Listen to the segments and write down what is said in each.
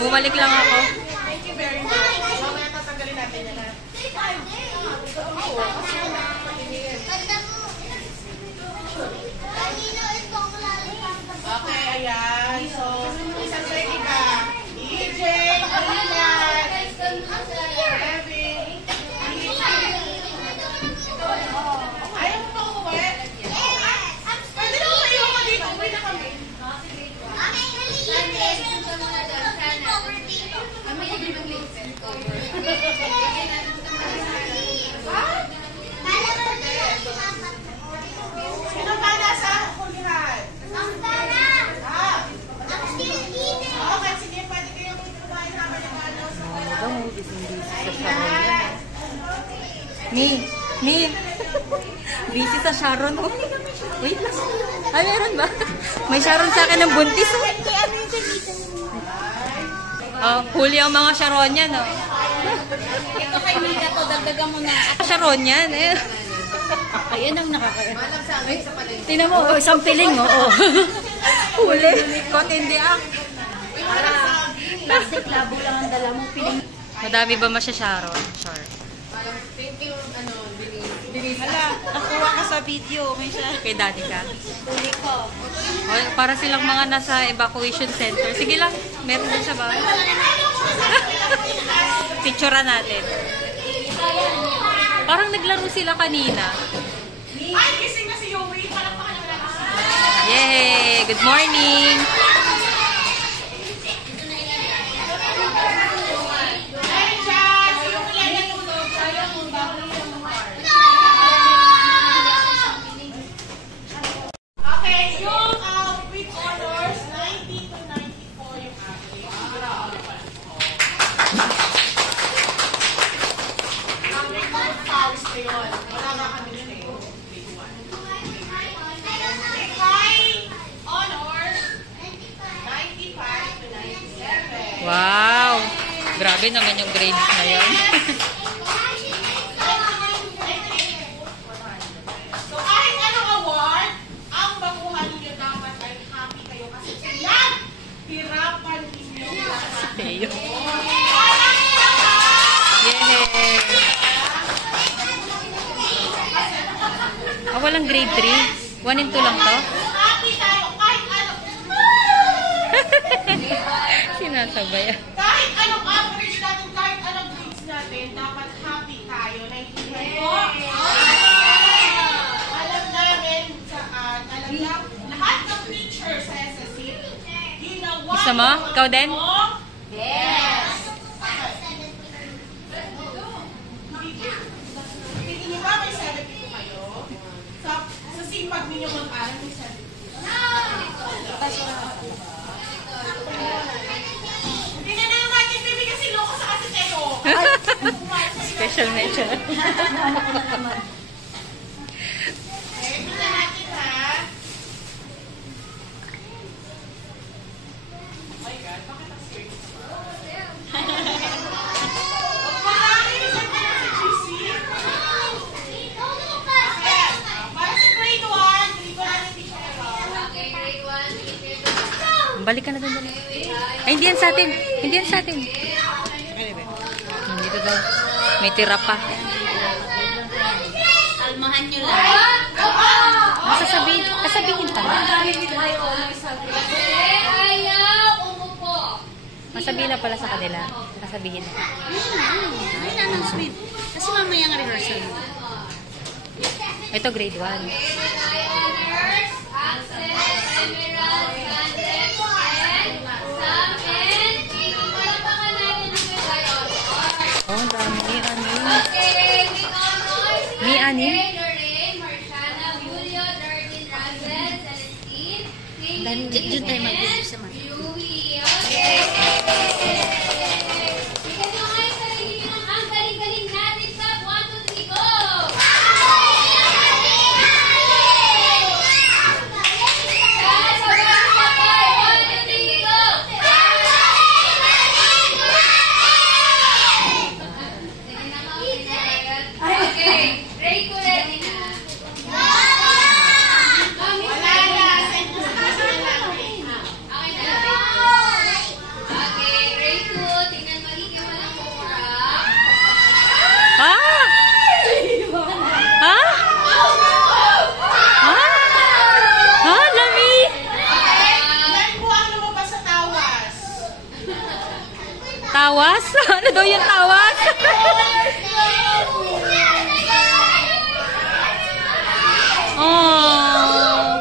Bumalik lang ako. Thank you very much. Mamaya tatanggalin natin yan. Okay, ayan. So, isang ready ka. EJ, Marian, Kevin, ayaw mo ba umuwi? Pwede na kayo ka dito. Uwi na kami. Sino ba nasa kulihan? Okay, sige, pwede kayong itubahin naman yung ano. Busy sa Sharon. Oh. Wait lang. Ay, meron ba? May Sharon sa akin ng buntis. Oh, huli ang mga Sharonian, oh. Ito kay Mika to, dagdagan mo na. Sharonian, eh. Ayan ang nakaka... Tingnan mo, oh, isang piling, oh. Oh. Huli. Kot hindi ang. Plastic labo lang ang dala mo. Piling. Madami ba masya Sharon? Sure. Thank you, Denise. Hala, nakuha ka sa video. May siya. Kay daddy ka. Huli ko. Oh, para silang mga nasa evacuation center. Sige lang, meron din sa bahay. Picturean natin. Parang naglaro sila kanina. Ay, gising na si Yowie. Palakpakan na lang. Yay! Good morning! Okay, yung with honors, 90 to 94 yung average. Ang record fouls na yun. Wala nga kami yun eh. High honors, 95 to 97. Wow! Grabe naman yung grades na yun. So kahit anong award, ang makuha ninyo dapat ay happy kayo kasi yan, hirapan ninyo lahat. Teo. Alam niyo ba? Yay! Ah, walang grade 3? 1 and 2 lang to? Happy tayo kahit ano. Sinasabay. Kahit anong average natin, kahit anong grades natin, dapat happy tayo. Naintindihan mo? Alam namin saan, alam na lahat ng teachers sa SSC, ginawa Gusto mo? Ikaw din? Yes! Tingin niyo ba may 72 kayo? Sa sipag ninyo mag-aral, may 72. Hindi na lang natin bibigyan si Loco sa asitero. Special mention. Okay, bila natin ha. Oh my God, bakit ang serious ba? Huwag mo namin isang ka na si GC. Okay, para sa grade 1, hindi ko namin teacher. Balik ka na doon. Ay, hindi yan sa atin. Hindi yan sa atin. Dito daw. May tira pa. Almahan nyo lang. Sasabihin pa. Masabihin na pala sa kanila. Sasabihin na. Ay, nanang sweet. Kasi mamaya ang rehearsal. Ito grade 1. Oh, ang dami. May anim. Diyan tayo mag-video sa mga. Tawas? Ano daw yung tawas? Oh.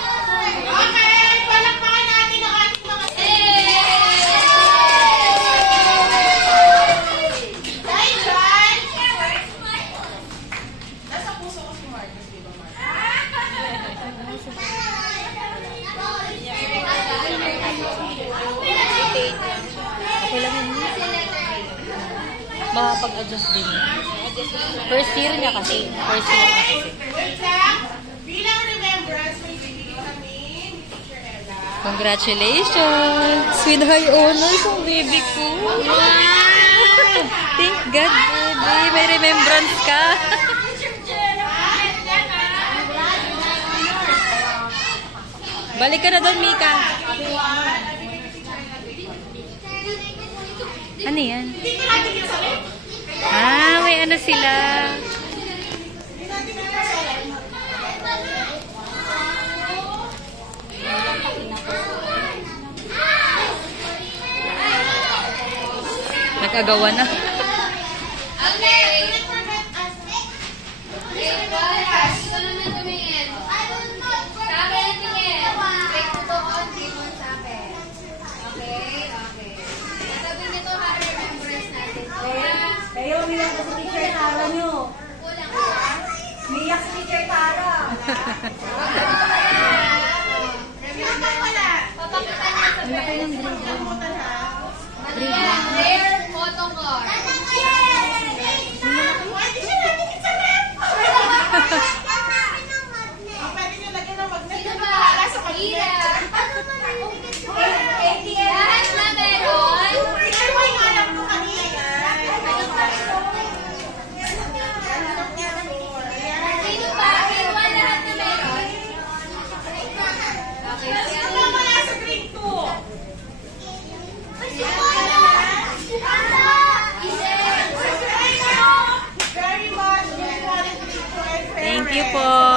Okay, palakpakan natin ang ating mga dahil dyan, nasa puso ko si Marcus, di ba Marcus? Okay lang yun. Makapag-adjust din. First year niya kasi. First year niya kasi. Wait lang. Bilang remembrance, may bibili kami ni Teacher Ella. Congratulations! With high honors ang baby ko. Thank God, baby. May remembrance ka. Balik ka na doon, Mika. Ano yan? Hindi ko natin yung salit. Ah, may ano sila. Hindi natin yung salit. Nag-agawa na. Okay. Forget us. Ito naman tumingin. Sa akin tingin. Take to on, tingin sa akin. Okay, okay. Sabi nito, happy remembrance natin. Kayo, umiyak sa teacher Tara nyo. Kulang ka. Umiyak sa teacher Tara. Remember pala. Papakita niya sa parents. Kalimutan ha. Rare photo card. Pwede siya natin sa rep. Pwede niyo lagyan ng magnet. Sino Ano ba? bahala sa Ira. magnet? Lahat na meron. Teacher, may alam mo kanina. Sino ba? Kinuha lahat na meron. Okay, Sino ba wala sa grade 2? Isen. Very much. Thank you po.